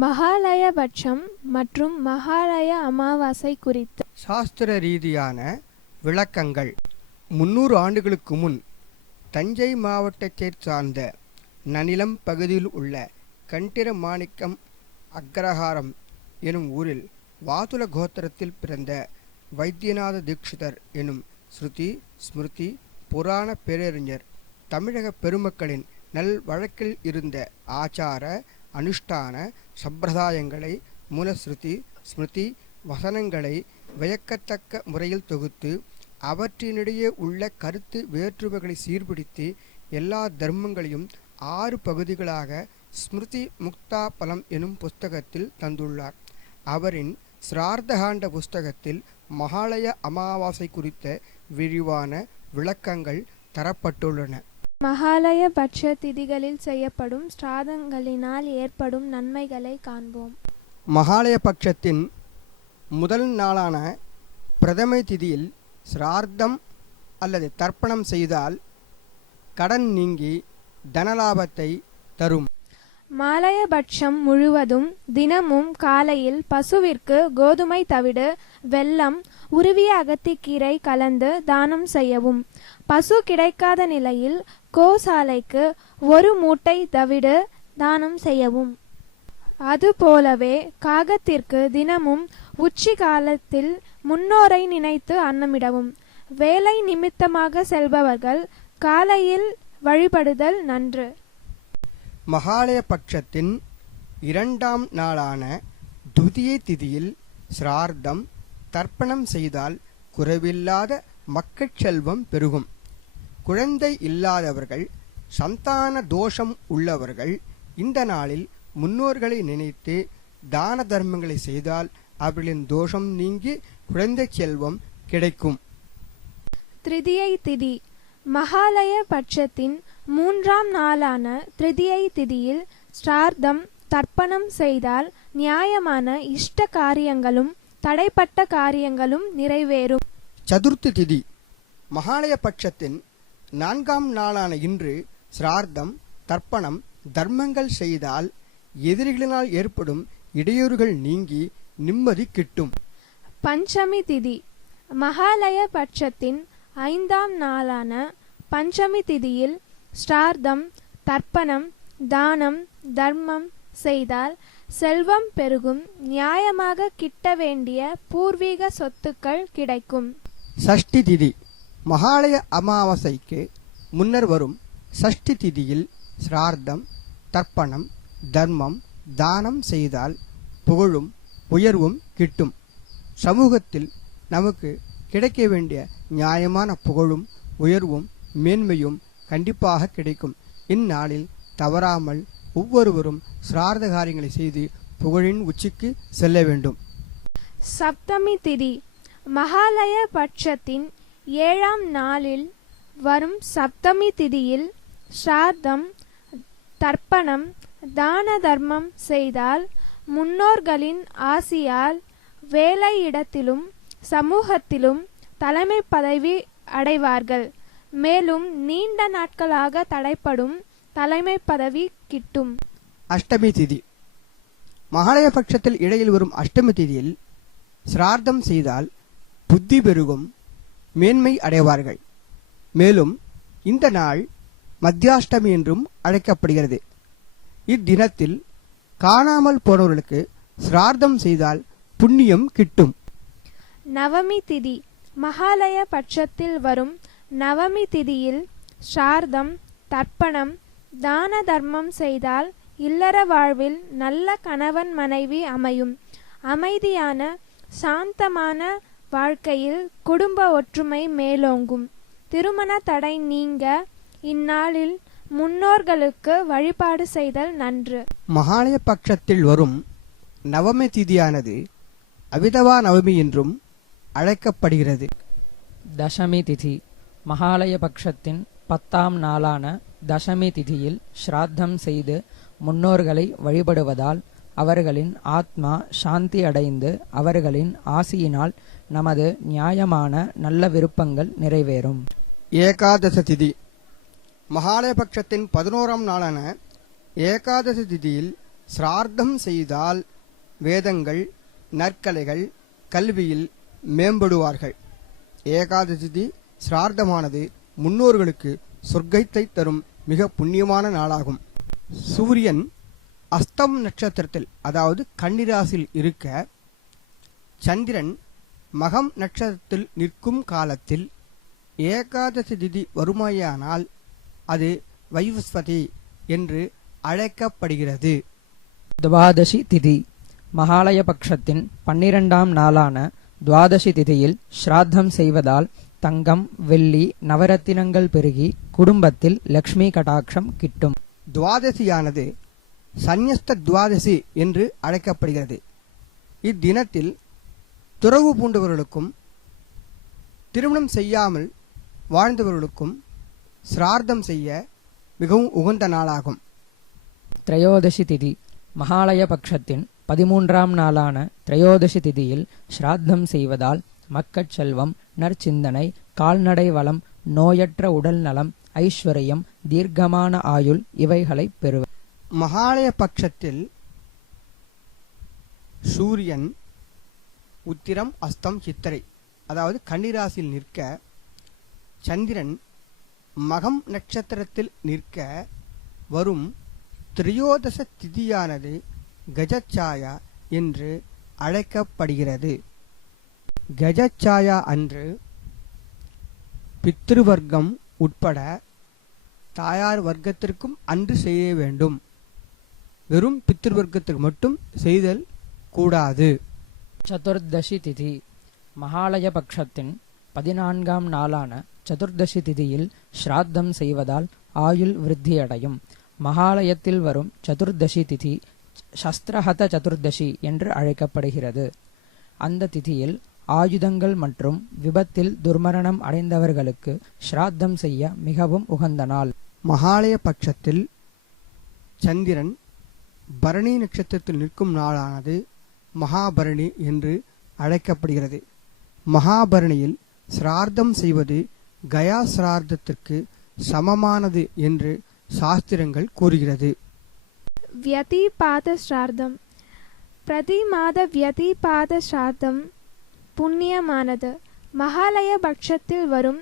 மகாலயபட்சம் மற்றும் மகாலய அமாவாசை குறித்து சாஸ்திர ரீதியான விளக்கங்கள். 300 ஆண்டுகளுக்கு முன் தஞ்சை மாவட்டத்தைச் சார்ந்த நனிலம் பகுதியில் உள்ள கண்டிர மாணிக்கம் அக்ரஹாரம் எனும் ஊரில் வாதுல கோத்திரத்தில் பிறந்த வைத்தியநாத தீட்சிதர் எனும் ஸ்ருதி ஸ்மிருதி புராண பேரறிஞர் தமிழக பெருமக்களின் நல் வழக்கில் இருந்த ஆச்சார அனுஷ்டான சம்பிரதாயங்களை மூலஸ்ருதி ஸ்மிருதி வசனங்களை வியக்கத்தக்க முறையில் தொகுத்து அவற்றினிடையே உள்ள கருத்து வேற்றுமைகளை சீர்பிடித்து எல்லா தர்மங்களையும் 6 பகுதிகளாக ஸ்மிருதி முக்தா பலம் எனும் புஸ்தகத்தில் தந்துள்ளார். அவரின் சிரார்த்தகாண்ட புஸ்தகத்தில் மகாலய அமாவாசை குறித்த விரிவான விளக்கங்கள் தரப்பட்டுள்ளன. மகாலயபட்ச திதிகளில் செய்யப்படும் ஸ்ராதங்களினால் ஏற்படும் நன்மைகளை காண்போம். மகாலயபட்சத்தின் முதல் நாளான பிரதமை திதியில் சிரார்த்தம் அல்லது தர்ப்பணம் செய்தால் கடன் நீங்கி தனலாபத்தை தரும். மாலயபட்சம் முழுவதும் தினமும் காலையில் பசுவிற்கு கோதுமை தவிடு, வெல்லம், உருவிய அகத்திக்கீரை கலந்து தானம் செய்யவும். பசு கிடைக்காத நிலையில் கோசாலைக்கு 1 மூட்டை தவிடு தானம் செய்யவும். அதுபோலவே காகத்திற்கு தினமும் உச்சி காலத்தில் முன்னோரை நினைத்து அன்னமிடவும். வேலை நிமித்தமாக செல்பவர்கள் காலையில் வழிபடுதல் நன்று. மகாலயபட்சத்தின் 2ஆம் நாளான துதியை திதியில் சிரார்த்தம் தர்ப்பணம் செய்தால் குறைவில்லாத மக்கட்செல்வம் பெருகும். குழந்தை இல்லாதவர்கள், சந்தான தோஷம் உள்ளவர்கள் இந்த நாளில் முன்னோர்களை நினைத்து தான தர்மங்களை செய்தால் அவர்களின் தோஷம் நீங்கி குழந்தை செல்வம் கிடைக்கும். திருதியை திதி. மகாலய பட்சத்தின் 3ஆம் நாளான திருதியை திதியில் ஸ்ரார்த்தம் தர்ப்பணம் செய்தால் நியாயமான இஷ்ட காரியங்களும் தடைப்பட்ட காரியங்களும் நிறைவேறும். சதுர்த்தி திதி. மகாலயபட்சத்தின் 4ஆம் நாளான இன்று சிரார்த்தம் தர்ப்பணம் தர்மங்கள் செய்தால் எதிரிகளினால் ஏற்படும் இடையூறுகள் நீங்கி நிம்மதி கிட்டும். பஞ்சமி திதி. மகாலய பட்சத்தின் 5ஆம் நாளான பஞ்சமி திதியில் ஸ்ரார்த்தம் தர்ப்பணம் தானம் தர்மம் செய்தால் செல்வம் பெருகும். நியாயமாக கிட்ட வேண்டிய பூர்வீக சொத்துக்கள் கிடைக்கும். சஷ்டி திதி. மகாலய அமாவாசைக்கு முன்னர் வரும் சஷ்டி திதியில் சிரார்த்தம் தர்ப்பணம் தர்மம் தானம் செய்தால் புகழும் உயர்வும் கிட்டும். சமூகத்தில் நமக்கு கிடைக்க வேண்டிய நியாயமான புகழும் உயர்வும் மேன்மையும் கண்டிப்பாக கிடைக்கும். இந்நாளில் தவறாமல் ஒவ்வொருவரும் சிரார்த்த காரியங்களை செய்து புகழின் உச்சிக்கு செல்ல வேண்டும். சப்தமி திதி. மகாலய பட்சத்தின் 7ஆம் நாளில் வரும் சப்தமி திதியில் ஸ்ரார்த்தம் தர்ப்பணம் தான தர்மம் செய்தால் முன்னோர்களின் ஆசியால் வேலையிடத்திலும் சமூகத்திலும் தலைமை பதவி அடைவார்கள். மேலும் நீண்ட நாட்களாக தடைப்படும் தலைமை பதவி கிட்டும். அஷ்டமி திதி. மகாலயபட்சத்தில் இடையில் வரும் அஷ்டமி திதியில் சிரார்த்தம் செய்தால் புத்தி பெருகும், மேன்மை அடைவார்கள். மேலும் இந்த நாள் மத்தியாஷ்டமி என்றும் அழைக்கப்படுகிறது. இத்தினத்தில் காணாமல் போனவர்களுக்கு சிரார்த்தம் செய்தால் புண்ணியம் கிட்டும். நவமி திதி. மகாலய பட்சத்தில் வரும் நவமி திதியில் ஸ்ரார்த்தம் தர்ப்பணம் தான தர்மம் செய்தால் இல்லற வாழ்வில் நல்ல கணவன் மனைவி அமையும். அமைதியான சாந்தமான வாழ்க்கையில் குடும்ப ஒற்றுமை மேலோங்கும். திருமண தடை நீங்க இந்நாளில் முன்னோர்களுக்கு வழிபாடு செய்தல் நன்று. மகாலய பட்சத்தில் வரும் நவமி திதியானது அவிதவா நவமி என்றும் அழைக்கப்படுகிறது. தசமி திதி. மகாலய பட்சத்தின் 10ஆம் நாளான தசமி திதியில் ஸ்ராத்தம் செய்து முன்னோர்களை வழிபடுவதால் அவர்களின் ஆத்மா சாந்தி அடைந்து அவர்களின் ஆசியினால் நமது நியாயமான நல்ல விருப்பங்கள் நிறைவேறும். ஏகாதச திதி. மகாலய பட்சத்தின் 11ஆம் நாளான ஏகாதசி திதியில் சிரார்த்தம் செய்தால் வேதங்கள், நற்கலைகள், கல்வியில் மேம்படுவார்கள். ஏகாதசி திதி சிரார்த்தமானது முன்னோர்களுக்கு சொர்க்கத்தை தரும் மிக புண்ணியமான நாளாகும். சூரியன் அஸ்தம் நட்சத்திரத்தில், அதாவது கன்னிராசியில் இருக்க, சந்திரன் மகம் நட்சத்திரத்தில் நிற்கும் காலத்தில் ஏகாதசி திதி வருமாயானால் அது வைவஸ்வதி என்று அழைக்கப்படுகிறது. துவாதசி திதி மகாலய பட்சத்தின் 12ஆம் நாளான துவாதசி திதியில் ஸ்ராத்தம் செய்வதால் தங்கம், வெள்ளி, நவரத்தினங்கள் பெருகி குடும்பத்தில் லக்ஷ்மி கடாட்சம் கிட்டும். துவாதசியானது சந்நியஸ்த துவாதசி என்று அழைக்கப்படுகிறது. இத்தினத்தில் துறவு பூண்டவர்களுக்கும் திருமணம் செய்யாமல் வாழ்ந்தவர்களுக்கும் சிரார்த்தம் செய்ய மிகவும் உகந்த நாளாகும். திரையோதசி திதி மகாலய பட்சத்தின் 13ஆம் நாளான திரையோதசி திதியில் ஸ்ராத்தம் செய்வதால் மக்கட்செல்வம், நற்சிந்தனை, கால்நடை வளம், நோயற்ற உடல் நலம், ஐஸ்வர்யம், தீர்க்கமான ஆயுள் இவைகளை பெறுவர். மகாலய பட்சத்தில் சூரியன் உத்திரம், அஸ்தம், சித்திரை, அதாவது கன்னிராசியில் நிற்க, சந்திரன் மகம் நட்சத்திரத்தில் நிற்க வரும் திரையோதச திதியானது கஜச்சாயா என்று அழைக்கப்படுகிறது. கஜச்சாயா அன்று பித்ருவர்க்கம் உட்பட தாயார் வர்க்கத்திற்கும் அன்று செய்ய வேண்டும். வெறும் பித்ருவர்க்கத்திற்கு மட்டும் செய்தல் கூடாது. சதுர்தசி திதி மகாலய பட்சத்தின் 14ஆம் நாளான சதுர்தசி திதியில் ஸ்ராத்தம் செய்வதால் ஆயுள் விருத்தியடையும். மகாலயத்தில் வரும் சதுர்தசி திதி சஸ்திரஹத சதுர்தசி என்று அழைக்கப்படுகிறது. அந்த திதியில் ஆயுதங்கள் மற்றும் விபத்தில் துர்மரணம் அடைந்தவர்களுக்கு ஸ்ராத்தம் செய்ய மிகவும் உகந்த நாள். மகாலய பட்சத்தில் சந்திரன் பரணி நட்சத்திரத்தில் நிற்கும் நாளானது மகாபரணி என்று அழைக்கப்படுகிறது. மகாபரணியில் சிரார்த்தம் செய்வது கயா சிரார்த்தத்திற்கு சமமானது என்று சாஸ்திரங்கள் கூறுகிறது. வியதிபாத ஸ்ரார்த்தம் பிரதி மாத வியதிபாத ஸ்ரார்த்தம் புண்ணியமானது. மகாலய பட்சத்தில் வரும்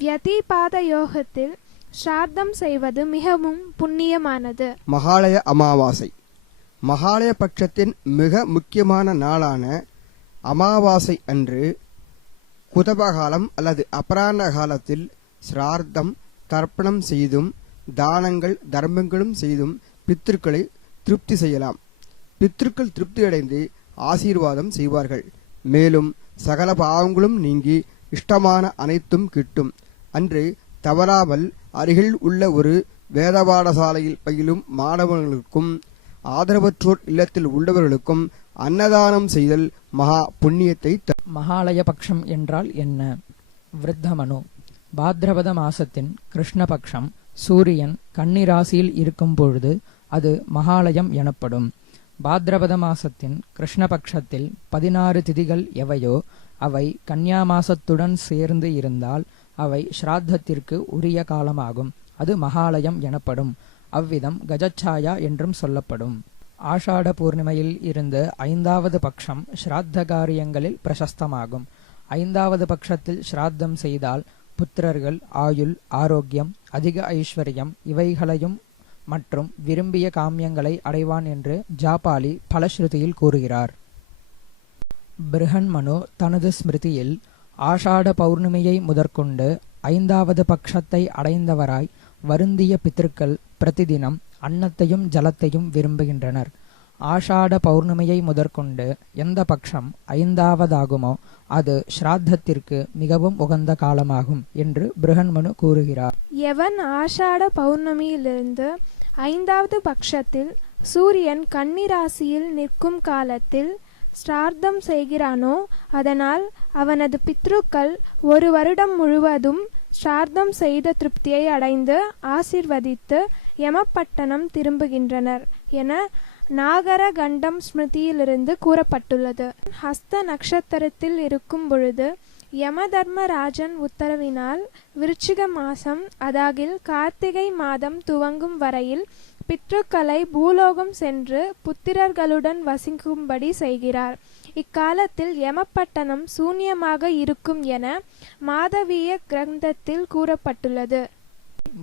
வியதிபாத யோகத்தில் ஸ்ரார்த்தம் செய்வது மிகவும் புண்ணியமானது. மகாலய அமாவாசை மகாலய பட்சத்தின் மிக முக்கியமான நாளான அமாவாசை அன்று குதபகாலம் அல்லது அபராண காலத்தில் சிரார்த்தம், தர்ப்பணம் செய்தும் தானங்கள், தர்மங்களும் செய்தும் பித்ருக்களை திருப்தி செய்யலாம். பித்ருக்கள் திருப்தியடைந்து ஆசீர்வாதம் செய்வார்கள். மேலும் சகல பாவங்களும் நீங்கி இஷ்டமான அனைத்தும் கிட்டும். அன்று தவறாமல் அருகில் உள்ள ஒரு வேத பாடசாலையில் பயிலும் மாணவர்களுக்கும் ஆதரவற்றோர் இல்லத்தில் உள்ளவர்களுக்கும் அன்னதானம் செய்தல் மகா புண்ணியத்தை தரும். மகாலய பட்சம் என்றால் என்ன? விருத்தமனு பாத்ரபத மாசத்தின் கிருஷ்ணபக்ஷம் சூரியன் கன்னிராசியில் இருக்கும் பொழுது அது மகாலயம் எனப்படும். பாத்ரபத மாசத்தின் கிருஷ்ணபக்ஷத்தில் 16 திதிகள் எவையோ அவை கன்னியா மாசத்துடன் சேர்ந்து இருந்தால் அவை ஸ்ராத்தத்திற்கு உரிய காலமாகும். அது மகாலயம் எனப்படும். அவ்விதம் கஜச்சாயா என்றும் சொல்லப்படும். ஆஷாட பூர்ணிமையில் இருந்து 5வது பட்சம் ஸ்ராத்த காரியங்களில் பிரசஸ்தமாகும். 5வது பட்சத்தில் ஸ்ராத்தம் செய்தால் புத்திரர்கள், ஆயுள், ஆரோக்கியம், அதிக ஐஸ்வர்யம் இவைகளையும் மற்றும் விரும்பிய காமியங்களை அடைவான் என்று ஜாபாலி பலஸ்ருதியில் கூறுகிறார். பிருஹன்மனு தனது ஸ்மிருதியில் ஆஷாட பௌர்ணமியை முதற்கொண்டு 5வது பட்சத்தை அடைந்தவராய் வருந்திய பித்திருக்கள் பிரதிதினம் அன்னத்தையும் ஜலத்தையும் விரும்புகின்றனர். ஆஷாட பௌர்ணமியை முதற்கொண்டு எந்த பட்சம் 5வதாகுமோ அது ஸ்ராத்தத்திற்கு மிகவும் உகந்த காலமாகும் என்று பிருஹன்மனு கூறுகிறார். எவன் ஆஷாட பௌர்ணமியிலிருந்து 5வது பட்சத்தில் சூரியன் கன்னிராசியில் நிற்கும் காலத்தில் ஸ்ரார்த்தம் செய்கிறானோ அதனால் அவனது பித்ருக்கள் ஒரு வருடம் முழுவதும் ஸ்ரார்த்தம் செய்த திருப்தியை அடைந்து ஆசிர்வதித்து யமப்பட்டணம் திரும்புகின்றனர் என நாகரகண்டம் ஸ்மிருதியிலிருந்து கூறப்பட்டுள்ளது. ஹஸ்த நட்சத்திரத்தில் இருக்கும் பொழுது யமதர்மராஜன் உத்தரவினால் விருச்சிக மாசம் அதாகில் கார்த்திகை மாதம் துவங்கும் வரையில் பித்ருக்களை பூலோகம் சென்று புத்திரர்களுடன் வசிக்கும்படி செய்கிறார். இக்காலத்தில் யமப்பட்டணம் சூன்யமாக இருக்கும் என மாதவீய கிரந்தத்தில் கூறப்பட்டுள்ளது.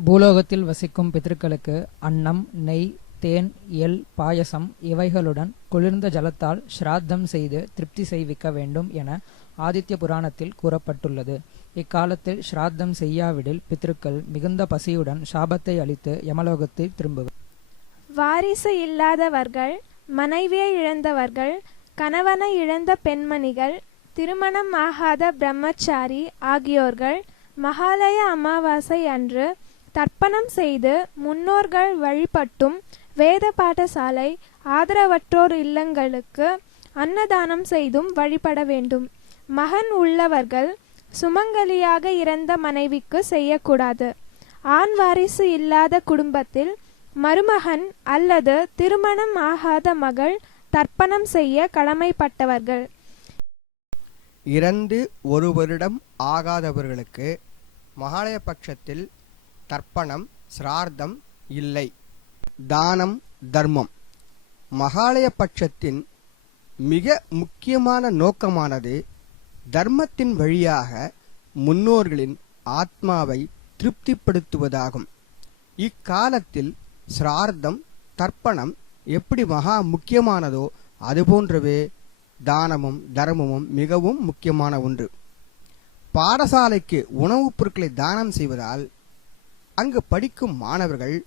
பூலோகத்தில் வசிக்கும் பிதர்களுக்கு அன்னம், நெய், தேன், எள், பாயசம் இவைகளுடன் குளிர்ந்த ஜலத்தால் ஸ்ராத்தம் செய்து திருப்தி செய்விக்க வேண்டும் என ஆதித்ய புராணத்தில் கூறப்பட்டுள்ளது. இக்காலத்தில் ஸ்ராத்தம் செய்யாவிடில் பித்ருக்கள் மிகுந்த பசியுடன் சாபத்தை அளித்து யமலோகத்தில் திரும்புவர். வாரிசு இல்லாதவர்கள், மனைவியை இழந்தவர்கள், கணவனை இழந்த பெண்மணிகள், திருமணம் ஆகாத பிரம்மச்சாரி ஆகியோர்கள் மகாலய அமாவாசை அன்று தர்ப்பணம் செய்து முன்னோர்கள் வழிபட்டும் வேத பாடசாலை ஆதரவற்றோர் இல்லங்களுக்கு அன்னதானம் செய்தும் வழிபட வேண்டும். மகன் உள்ளவர்கள் சுமங்கலியாக இறந்த மனைவிக்கு செய்யக்கூடாது. ஆண் வாரிசு இல்லாத குடும்பத்தில் மருமகன் அல்லது திருமணம் ஆகாத மகள் தர்ப்பணம் செய்ய கடமைப்பட்டவர்கள். இறந்து ஒரு வருடம் ஆகாதவர்களுக்கு மகாலய பட்சத்தில் தர்ப்பணம், சிரார்த்தம் இல்லை. தானம், தர்மம். மகாலய பட்சத்தின் மிக முக்கியமான நோக்கமானது தர்மத்தின் வழியாக முன்னோர்களின் ஆத்மாவை திருப்திப்படுத்துவதாகும். இக்காலத்தில் சிரார்த்தம், தர்ப்பணம் எப்படி மகா முக்கியமானதோ அதுபோன்றவே தானமும் தர்மமும் மிகவும் முக்கியமான ஒன்று. பாடசாலைக்கு உணவுப் பொருட்களை தானம் செய்வதால் அங்கு படிக்கும் மாணவர்கள்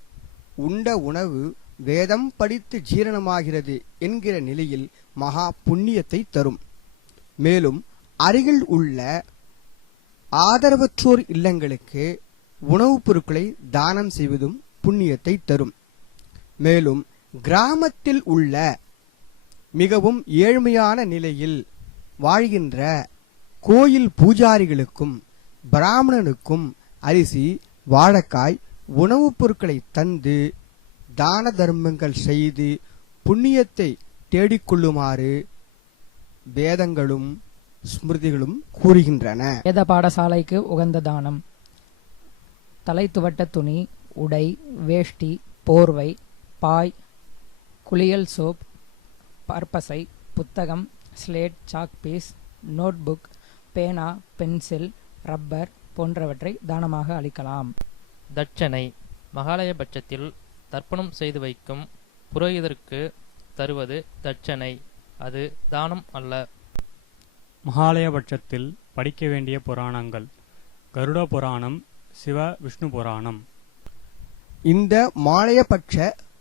உண்ட உணவு வேதம் படித்து ஜீரணமாகிறது என்கிற நிலையில் மகா புண்ணியத்தை தரும். மேலும் அருகில் உள்ள ஆதரவற்றோர் இல்லங்களுக்கு உணவுப் பொருட்களை தானம் செய்வதும் புண்ணியத்தை தரும். மேலும் கிராமத்தில் உள்ள மிகவும் ஏழ்மையான நிலையில் வாழ்கின்ற கோயில் பூஜாரிகளுக்கும் பிராமணனுக்கும் அரிசி, வாழைக்காய், உணவுப் பொருட்களை தந்து தான தர்மங்கள் செய்து புண்ணியத்தை தேடிக்கொள்ளுமாறு வேதங்களும் ஸ்மிருதிகளும் கூறுகின்றன. வேத பாடசாலைக்கு உகந்த தானம்: தலை துவட்ட துணி, உடை, வேஷ்டி, போர்வை, பாய், குளியல் சோப், பற்பசை, புத்தகம், ஸ்லேட், சாக்பீஸ், நோட்புக், பேனா, பென்சில், ரப்பர் போன்றவற்றை தானமாக அளிக்கலாம். தட்சணை: மகாலய பட்சத்தில் தர்ப்பணம் செய்து வைக்கும் புரோகிதருக்கு தருவது தட்சணை. அது தானம் அல்ல. மகாலய பட்சத்தில் படிக்க வேண்டிய புராணங்கள்: கருட புராணம், சிவ விஷ்ணு புராணம். இந்த மாலயபட்ச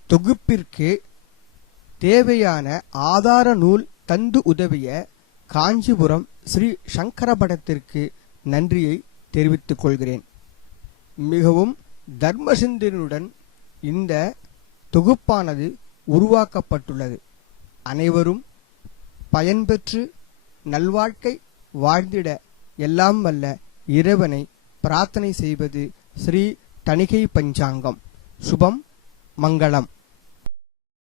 தொகுப்பிற்கு தேவையான ஆதார நூல் தந்து உதவிய காஞ்சிபுரம் ஸ்ரீ சங்கரபடத்திற்கு நன்றியை தெரிவித்துக் கொள்கிறேன். மிகவும் தர்மசிந்தனுடன் இந்த தொகுப்பானது உருவாக்கப்பட்டுள்ளது. அனைவரும் பயன்பெற்று நல்வாழ்க்கை வாழ்ந்திட எல்லாம் வல்ல இறைவனை பிரார்த்தனை செய்வது ஸ்ரீ தணிகை பஞ்சாங்கம். சுபம், மங்களம்.